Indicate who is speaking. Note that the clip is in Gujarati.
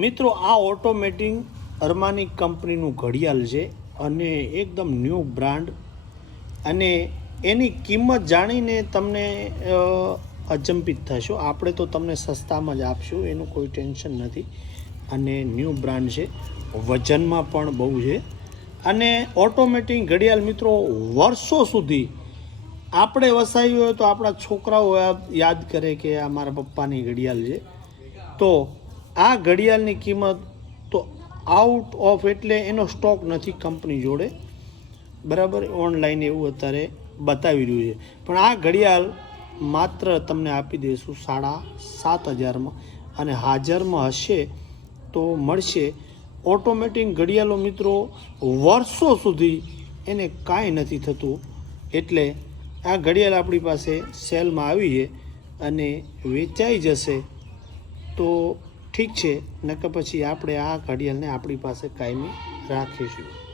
Speaker 1: મિત્રો, આ ઓટોમેટિક અરમાની કંપનીનું ઘડિયાળ છે અને એકદમ ન્યૂ બ્રાન્ડ અને એની કિંમત જાણીને તમને અચંપિત થશો. આપણે તો તમને સસ્તામાં જ આપશું, એનું કોઈ ટેન્શન નથી. અને ન્યૂ બ્રાન્ડ છે, વજનમાં પણ બહુ છે. અને ઓટોમેટિક ઘડિયાળ મિત્રો, વર્ષો સુધી આપણે વસાવી હોય તો આપણા છોકરાઓ યાદ- કરે કે આ મારા પપ્પાની ઘડિયાળ છે. તો આ ઘડિયાળની કિંમત તો આઉટ ઓફ એટલે એનો સ્ટોક નથી કંપની જોડે. બરાબર? ઓનલાઈન એવું અત્યારે બતાવી રહ્યું છે. પણ આ ઘડિયાળ માત્ર તમને આપી દઈશું સાડા સાત હજારમાં અને હાજરમાં હશે તો મળશે. ઓટોમેટિક ઘડિયાળો મિત્રો વર્ષો સુધી એને કાંઈ નથી થતું. એટલે આ ઘડિયાળ આપણી પાસે સેલમાં આવી છે અને વેચાઈ જશે. તો ઠીક છે નકર પછી આપણે આ ઘડિયાળને આપણી પાસે કાયમી રાખીશું.